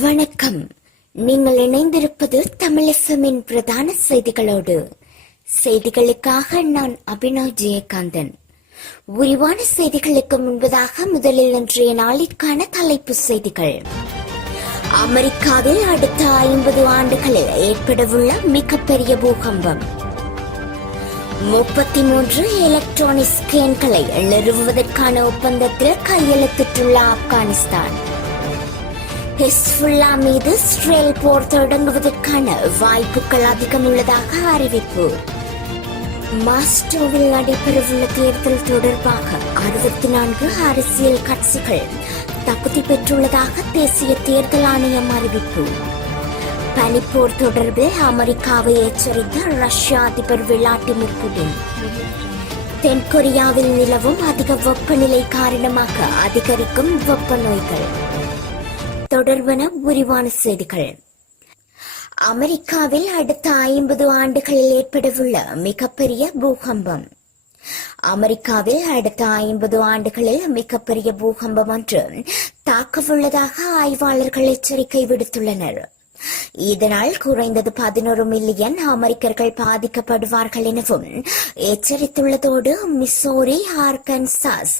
வணக்கம். நீங்கள் இணைந்திருப்பது தமிழ் எஃப்எம்மின் பிரதான செய்திகளோடு. செய்திகளுக்காக நான் அபினவ் ஜெயகாந்தன். விரிவான செய்திகளுக்கு முன்பதாக முதலில் இன்றைய நாளிற்கான தலைப்பு செய்திகள். அமெரிக்காவில் அடுத்த 50 ஆண்டுகளில் ஏற்படவுள்ள மிகப்பெரிய பூகம்பம். 33 எலக்ட்ரானிக் ஸ்கேன்களை நிறுவுவதற்கான ஒப்பந்தத்தில் கையெழுத்திட்டுள்ள ஆப்கானிஸ்தான். ஹெஸ்புல்லா மீது இஸ்ரேல் போர் தொடங்குவதற்கான வாய்ப்புகள் அதிகம் உள்ளதாக அறிவிப்பு. மாஸ்கோவில் நடைபெறவுள்ள தேர்தல் தொடர்பாக 64 அரசியல் கட்சிகள் தகுதி பெற்றுள்ளதாக தேசிய தேர்தல் ஆணையம் அறிவிப்பு. பனிப்போர் தொடர்பில் அமெரிக்காவை எச்சரித்த ரஷ்ய அதிபர் விளாடிமிர் புடின். தென்கொரியாவில் நிலவும் அதிக வெப்பநிலை காரணமாக அதிகரிக்கும் வெப்ப நோய்கள் தொடர்பான விரிவான செய்திகள். அமெரிக்காவில் அடுத்த 50 ஆண்டுகளில் ஏற்படவுள்ள மிகப்பெரிய பூகம்பம். அமெரிக்காவில் அடுத்த 50 ஆண்டுகளில் மிகப்பெரிய பூகம்பம் ஒன்று தாக்கவுள்ளதாக ஆய்வாளர்கள் எச்சரிக்கை விடுத்துள்ளனர். இதனால் குறைந்தது 11 மில்லியன் அமெரிக்கர்கள் பாதிக்கப்படுவார்கள் எனவும் எச்சரித்துள்ளதோடு மிசோரி, ஆர்கன்சாஸ்,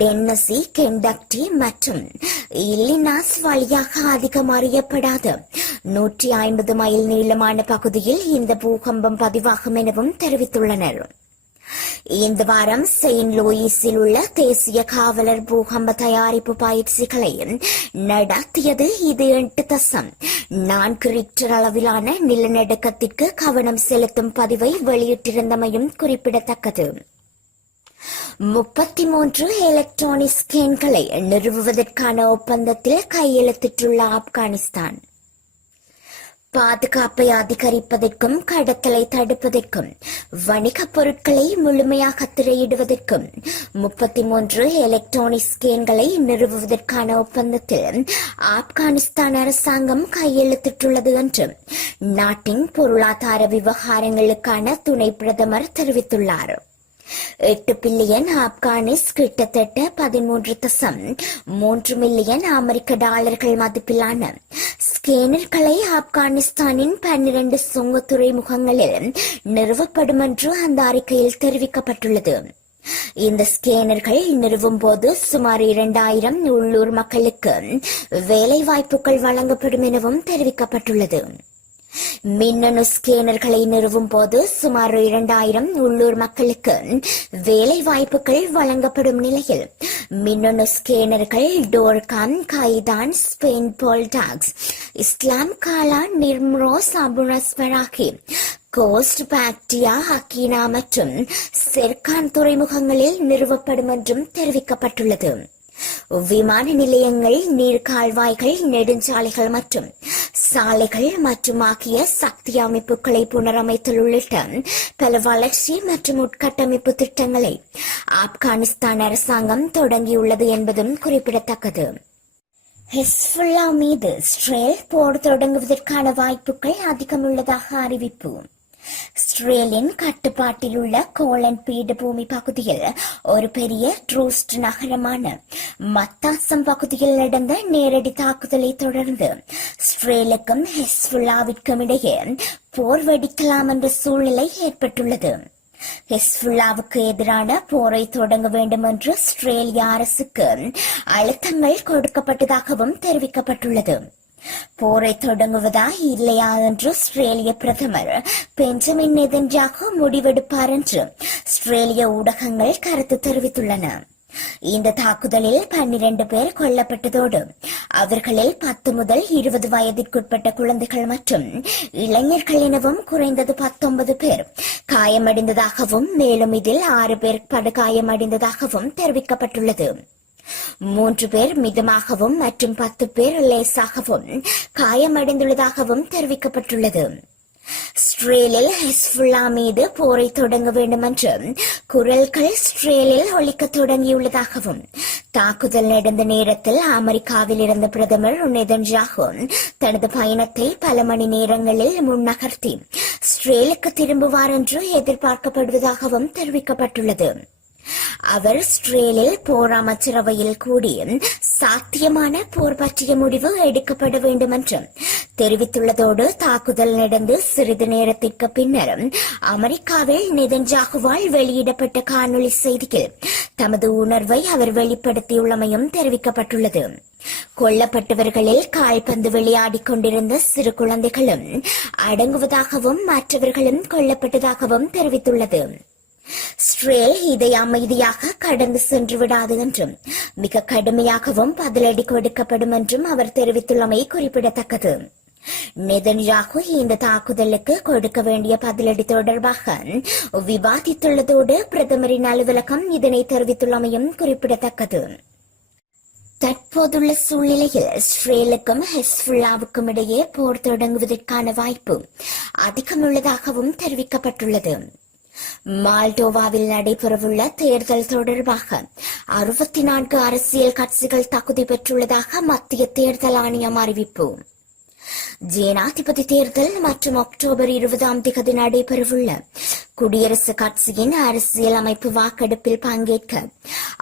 டென்னசி, கென்டக்டி மற்றும் இல்லினாஸ் வழியாக அதிகம் அறியப்படாத 150 மைல் நீளமான பகுதியில் இந்த பூகம்பம் பதிவாகும் எனவும் தெரிவித்துள்ளனர். இந்த வாரம் செயின்ட் லூயிஸில் உள்ள தேசிய காவலர் பூகம்ப தயாரிப்பு பயிற்சிகளை நடத்தியது. இது 8.4 ரிக்டர் அளவிலான நிலநடுக்கத்திற்கு கவனம் செலுத்தும் பதிவை வெளியிட்டிருந்தமையும் குறிப்பிடத்தக்கது. 33 எலக்ட்ரானிக் ஸ்கேன்களை நிறுவுவதற்கான ஒப்பந்தத்தில் கையெழுத்திட்டுள்ள ஆப்கானிஸ்தான். பாதுகாப்பை அதிகரிப்பதற்கும் கடத்தலை தடுப்பதற்கும் வணிகப் பொருட்களை முழுமையாக திரையிடுவதற்கும் 33 எலக்ட்ரானிக் ஸ்கேன்களை நிறுவுவதற்கான ஒப்பந்தத்தில் ஆப்கானிஸ்தான் அரசாங்கம் கையெழுத்திட்டுள்ளது என்று நாட்டின் பொருளாதார விவகாரங்களுக்கான துணை பிரதமர் தெரிவித்துள்ளார். 8 பில்லியன் ஆப்கானிஸ் கிட்டத்தட்ட 13.3 மில்லியன் அமெரிக்க டாலர்கள் மதிப்பிலான ஸ்கேனர்களை ஆப்கானிஸ்தானின் 12 சுங்க துறைமுகங்களில் நிறுவப்படும் என்று அந்த அறிக்கையில் தெரிவிக்கப்பட்டுள்ளது. இந்த ஸ்கேனர்கள் நிறுவும் போது சுமார் 2000 உள்ளூர் மக்களுக்கு வேலை வாய்ப்புகள் வழங்கப்படும் எனவும் தெரிவிக்கப்பட்டுள்ளது. மின்னணு ஸ்கேனர்களை நிறுவும் போது சுமார் 2000 உள்ளூர் மக்களுக்கு வேலை வாய்ப்புகள் வழங்கப்படும் நிலையில் மின்னணு ஸ்கேனர்கள் டோர்காம், கைதான், ஸ்பெயின், போல்டாக்ஸ், இஸ்லாம், காலா, நிர்ம்ரோஸ், அபுனஸ்பராகி, கோஸ்ட், பாக்டியா, ஹக்கீனா மற்றும் செர்கான் துறைமுகங்களில் நிறுவப்படும் என்றும் தெரிவிக்கப்பட்டுள்ளது. விமான நிலையங்கள், நீர்கால்வாய்கள், நெடுஞ்சாலைகள் மற்றும் சாலைகள் மற்றும் ஆகிய சக்தி அமைப்புகளை புனரமைத்தல் உள்ளிட்ட பல வளர்ச்சி மற்றும் உட்கட்டமைப்பு திட்டங்களை ஆப்கானிஸ்தான் அரசாங்கம் தொடங்கியுள்ளது என்பதும் குறிப்பிடத்தக்கது. ஹெஸ்புல்லா மீது இஸ்ரேல் போர் தொடங்குவதற்கான வாய்ப்புகள் அதிகம் உள்ளதாக அறிவிப்பு. இஸ்ரேலின் கட்டுப்பாட்டில் உள்ள கோலன் பீடபூமி பகுதியில் ஒரு பெரிய ட்ரூஸ்ட் நகரமான மத்தாசம் பகுதியில் நடந்த நேரடி தாக்குதலை தொடர்ந்து இஸ்ரேலுக்கும் ஹெஸ்புல்லாவிற்கும் இடையே போர் வெடிக்கலாம் என்ற சூழ்நிலை ஏற்பட்டுள்ளது. ஹெஸ்புல்லாவுக்கு எதிரான போரை தொடங்க வேண்டும் என்று இஸ்ரேலிய அரசுக்கு அழுத்தங்கள் கொடுக்கப்பட்டதாகவும் தெரிவிக்கப்பட்டுள்ளது. போரை தொடங்குவதா இல்லையா என்று இஸ்ரேலிய பிரதமர் பெஞ்சமின் நெதன்யாகு முடிவெடுப்பார் என்று இஸ்ரேலிய ஊடகங்கள் கருத்து தெரிவித்துள்ளன. இந்த தாக்குதலில் 12 பேர் கொல்லப்பட்டதோடு அவர்களில் 10 முதல் 20 வயதிற்குட்பட்ட குழந்தைகள் மற்றும் இளைஞர்கள் எனவும் குறைந்தது 19 பேர் காயமடைந்ததாகவும் மேலும் இதில் 6 பேர் படுகாயமடைந்ததாகவும் தெரிவிக்கப்பட்டுள்ளது. 3 பேர் மிதமாகவும் மற்றும் 10 பேர் லேசாகவும் காயமடைந்துள்ளதாகவும் தெரிவிக்கப்பட்டுள்ளது. இஸ்ரேலில் ஹெஸ்புல்லா மீது போரை தொடங்க வேண்டும் என்று குரல்கள் இஸ்ரேலில் ஒலிக்க தொடங்கியுள்ளதாகவும் தாக்குதல் நடந்த நேரத்தில் அமெரிக்காவில் இருந்த பிரதமர் நெதன்யாகு தனது பயணத்தை பல மணி நேரங்களில் முன்னகர்த்தி இஸ்ரேலுக்கு திரும்புவார் என்று எதிர்பார்க்கப்படுவதாகவும் தெரிவிக்கப்பட்டுள்ளது. அவர் இஸ்ரேலில் போர் அமைச்சரவையில் கூடி சாத்தியமான போர் பற்றிய முடிவு எடுக்கப்பட வேண்டும் என்றும் தெரிவித்துள்ளதோடு தாக்குதல் நடந்து சிறிது நேரத்திற்கு பின்னர் அமெரிக்காவில் நெதன்யாகுவால் வெளியிடப்பட்ட காணொலி செய்தியில் தமது உணர்வை அவர் வெளிப்படுத்தியுள்ளமையும் தெரிவிக்கப்பட்டுள்ளது. கொல்லப்பட்டவர்களில் கால்பந்து விளையாடிக் கொண்டிருந்த சிறு குழந்தைகளும் அடங்குவதாகவும் மற்றவர்களும் கொல்லப்பட்டதாகவும் தெரிவித்துள்ளது. இஸ்ரேல் இதை அமைதியாக கடந்து சென்று விடாது என்றும் மிக கடுமையாகவும் பதிலடி கொடுக்கப்படும் என்றும் அவர் தெரிவித்துள்ளமை குறிப்பிடத்தக்கது. நெதன்யாகு இந்த தாக்குதலுக்கு கொடுக்க வேண்டிய பதிலடி தொடர்பாக விவாதித்துள்ளதோடு பிரதமரின் அலுவலகம் இதனை தெரிவித்துள்ளமையும் குறிப்பிடத்தக்கது. தற்போதுள்ள சூழ்நிலையில் இஸ்ரேலுக்கும் ஹெஸ்புல்லாவுக்கும் இடையே போர் தொடங்குவதற்கான வாய்ப்பு அதிகம் உள்ளதாகவும் தெரிவிக்கப்பட்டுள்ளது. மால்டோவாவில் நடைபெறவுள்ள தேர்தல் தொடர்பாக 64 அரசியல் கட்சிகள் தகுதி பெற்றுள்ளதாக மத்திய தேர்தல் ஆணையம் அறிவிப்பு. ஜனாதிபதி தேர்தல் மற்றும் அக்டோபர் 20 நடைபெறவுள்ள குடியரசுக் கட்சியின் அரசியல் அமைப்பு வாக்கெடுப்பில் பங்கேற்க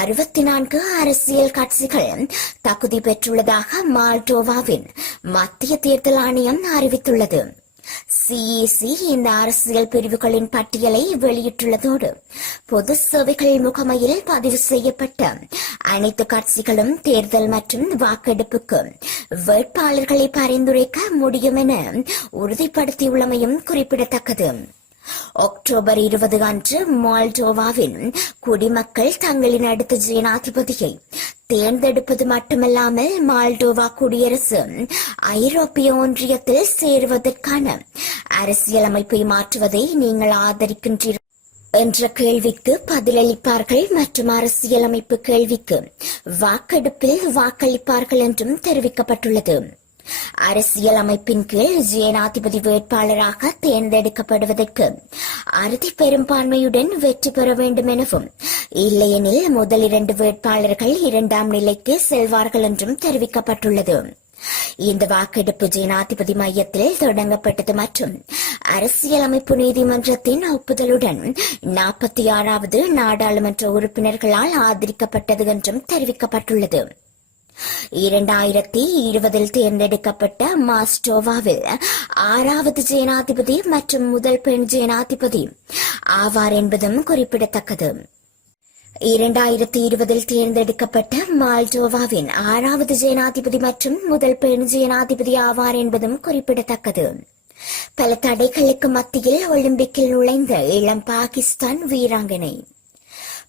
64 அரசியல் கட்சிகள் தகுதி பெற்றுள்ளதாக மால்டோவாவின் மத்திய தேர்தல் ஆணையம் அறிவித்துள்ளது. CEC இந்த அரசியல் பிரிவுகளின் பட்டியலை வெளியிட்டுள்ளதோடு பொது சேவைகள் முகமையில் பதிவு செய்யப்பட்ட அனைத்து கட்சிகளும் தேர்தல் மற்றும் வாக்கெடுப்புக்கு வேட்பாளர்களை பரிந்துரைக்க முடியும் என உறுதிப்படுத்தியுள்ளமையும் குறிப்பிடத்தக்கது. அக்டோபர் 20 அன்று மால்டோவாவின் குடிமக்கள் தங்களின் அடுத்த ஜனாதிபதியை தேர்ந்தெடுப்பது மட்டுமல்லாமல் மால்டோவா குடியரசு ஐரோப்பிய ஒன்றியத்தில் சேருவதற்கான அரசியலமைப்பை மாற்றுவதை நீங்கள் ஆதரிக்கின்றீர்கள் என்ற கேள்விக்கு பதிலளிப்பார்கள் மற்றும் அரசியலமைப்பு கேள்விக்கு வாக்கெடுப்பில் வாக்களிப்பார்கள் என்றும் தெரிவிக்கப்பட்டுள்ளது. அரசியலமைப்பின் கீழ் ஜனாதிபதி வேட்பாளராக தேர்ந்தெடுக்கப்படுவதற்கு அறுதி பெரும்பான்மையுடன் வெற்றி பெற வேண்டும் எனவும் இல்லையெனில் முதல் 2 வேட்பாளர்கள் 2ஆம் நிலைக்கு செல்வார்கள் என்றும் தெரிவிக்கப்பட்டுள்ளது. இந்த வாக்கெடுப்பு ஜனாதிபதி மையத்தில் தொடங்கப்பட்டது மற்றும் அரசியலமைப்பு நீதிமன்றத்தின் ஒப்புதலுடன் 46வது நாடாளுமன்ற உறுப்பினர்களால் ஆதரிக்கப்பட்டது என்றும் தெரிவிக்கப்பட்டுள்ளது. 2020 தேர்ந்தெடுக்கப்பட்ட மாஸ்டோவாவில் 6வது ஜனாதிபதி மற்றும் முதல் பெண் ஜனாதிபதி ஆவார் என்பதும் குறிப்பிடத்தக்கது. 2020 தேர்ந்தெடுக்கப்பட்ட மால்டோவாவின் 6வது ஜனாதிபதி மற்றும் முதல் பெண் ஜனாதிபதி ஆவார் என்பதும் குறிப்பிடத்தக்கது. பல தடைகளுக்கு மத்தியில் ஒலிம்பிக்கில் நுழைந்த இளம் பாகிஸ்தான் வீராங்கனை.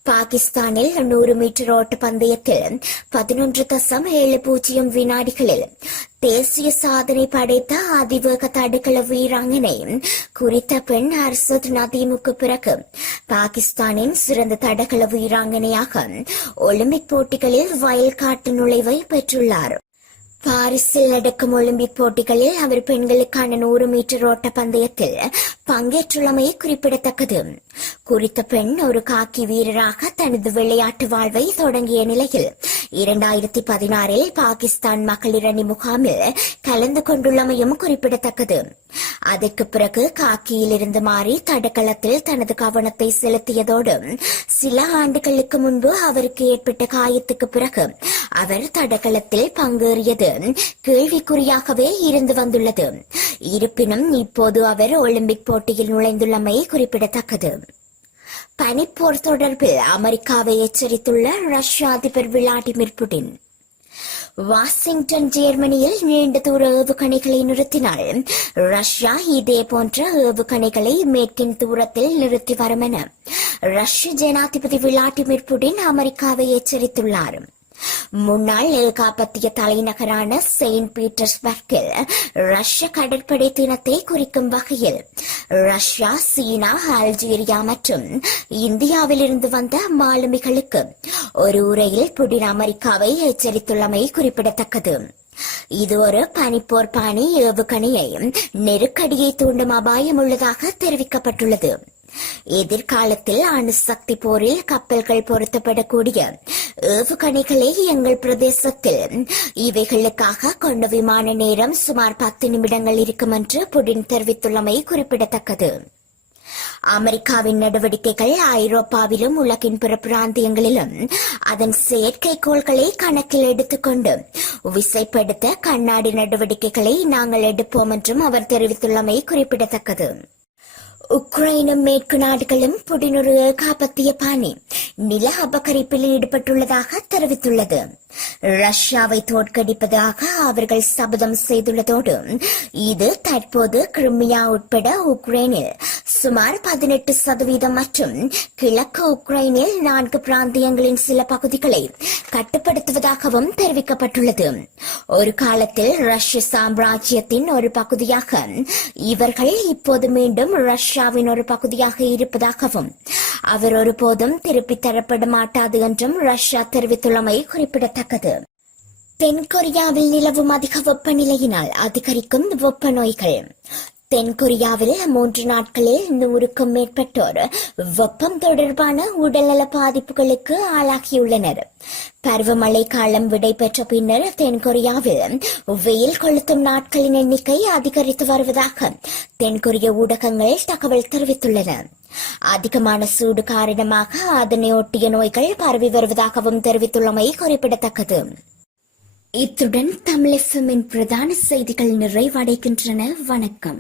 பாகிஸ்தானில் 100 மீட்டர் ஓட்ட பந்தயத்தில் 11.70 வினாடிகளில் தேசிய சாதனை படைத்த அதிவேக தடகள வீராங்கனை குறித்த பெண் அர்ஷத் நதீமுக்கு பிறகு பாகிஸ்தானின் சிறந்த தடகள வீராங்கனையாக ஒலிம்பிக் போட்டிகளில் வயல்காட்டு நுழைவை பெற்றுள்ளார். பாரிஸில் நடக்கும் ஒலிம்பிக் போட்டிகளில் அவர் பெண்களுக்கான 100 மீட்டர் ஓட்ட பந்தயத்தில் பங்கேற்றுள்ளமை குறிப்பிடத்தக்கது. குறித்த பெண் ஒரு காக்கி வீரராக தனது விளையாட்டு வாழ்வை தொடங்கிய நிலையில் 2016 பாகிஸ்தான் மகளிர் அணி முகாமில் கலந்து கொண்டுள்ளமையும் குறிப்பிடத்தக்கது. அதற்கு பிறகு காக்கியில் இருந்து மாறி தடகளத்தில் தனது கவனத்தை செலுத்தியதோடு சில ஆண்டுகளுக்கு முன்பு அவருக்கு ஏற்பட்ட காயத்துக்கு பிறகு அவர் தடகளத்தில் பங்கேறியது கேள்விக்குறியாகவே இருந்து வந்துள்ளது. இருப்பினும் இப்போது அவர் ஒலிம்பிக் போட்டியில் நுழைந்துள்ளமை குறிப்பிடத்தக்கது. பனிப்போர் தொடர்பில் அமெரிக்காவை எச்சரித்துள்ள ரஷ்ய அதிபர் விளாடிமிர் புடின். வாஷிங்டன் ஜெர்மனியில் நீண்ட தூர ஏவுகணைகளை நிறுத்தினால் ரஷ்யா இதே போன்ற ஏவுகணைகளை மேற்கின் தூரத்தில் நிறுத்தி வரும் என ரஷ்ய ஜனாதிபதி விளாடிமிர் புடின் அமெரிக்காவை எச்சரித்துள்ளார். முன்னாள் ஏகாபத்திய தலைநகரான செயின்ட் பீட்டர்ஸ்பர்கில் ரஷ்ய கடற்படை தினத்தை குறிக்கும் வகையில் ரஷ்யா, சீனா, அல்ஜீரியா மற்றும் இந்தியாவிலிருந்து வந்த மாலுமிகளுக்கு ஒரு உரையில் புடின் அமெரிக்காவை எச்சரித்துள்ளமை குறிப்பிடத்தக்கது. இது ஒரு பனிப்போர் பாணி ஏவுகணையை நெருக்கடியை தூண்டும் அபாயம் உள்ளதாக தெரிவிக்கப்பட்டுள்ளது. எதிர்காலத்தில் அணுசக்தி போரில் கப்பல்கள் பொருத்தப்படக்கூடிய ஏவுகணைகளை எங்கள் பிரதேசத்தில் இவைகளுக்காக கொண்ட விமான நேரம் சுமார் 10 நிமிடங்கள் இருக்கும் என்று புடின் தெரிவித்துள்ளமை குறிப்பிடத்தக்கது. அமெரிக்காவின் நடவடிக்கைகள் ஐரோப்பாவிலும் உலகின் பிற பிராந்தியங்களிலும் அதன் செயற்கைக்கோள்களை கணக்கில் எடுத்துக்கொண்டு விசைப்படுத்த கண்ணாடி நடவடிக்கைகளை நாங்கள் எடுப்போம் என்றும் அவர் தெரிவித்துள்ளமை குறிப்பிடத்தக்கது. உக்ரைனும் மேற்கு நாடுகளும் புடினொரு ஏகாபத்திய பாணி நில அபகரிப்பில் ஈடுபட்டுள்ளதாக தெரிவித்துள்ளது. ரஷ்யாவை தோற்கடிப்பதாக அவர்கள் சபதம் செய்துள்ளதோடு இது தற்போது கிரிமியா உட்பட உக்ரைனில் சுமார் 18% மற்றும் கிழக்கு உக்ரைனில் 4 பிராந்தியங்களின் சில பகுதிகளை கட்டுப்படுத்துவதாகவும் தெரிவிக்கப்பட்டுள்ளது. ஒரு காலத்தில் ரஷ்ய சாம்ராஜ்யத்தின் ஒரு பகுதியாக இவர்கள் இப்போது மீண்டும் ரஷ்யாவின் ஒரு பகுதியாக இருப்பதாகவும் அவர் ஒருபோதும் திருப்பித் தரப்பட மாட்டாது என்றும் ரஷ்யா தெரிவித்துள்ளமை குறிப்பிடத்தக்கது. தென்கொரியாவில் நிலவும் அதிக வெப்பநிலையினால் அதிகரிக்கும் வெப்ப நோய்கள். தென்கொரியாவில் 3 நாட்களில் 100க்கும் மேற்பட்டோர் வெப்பம் தொடர்பான உடல்நல பாதிப்புகளுக்கு ஆளாகியுள்ளனர். பருவமழை காலம் விடைபெற்ற பின்னர் தென்கொரியாவில் வெயில் கொளுத்தும் நாட்களின் எண்ணிக்கை அதிகரித்து வருவதாக தென்கொரிய ஊடகங்கள் தகவல் தெரிவித்துள்ளன. அதிகமான சூடு காரணமாக அதனை ஒட்டிய நோய்கள் பரவி வருவதாகவும் தெரிவித்துள்ளமை குறிப்பிடத்தக்கது. இத்துடன் தமிழ் எஃப்எம்மின் பிரதான செய்திகள் நிறைவடைகின்றன. வணக்கம்.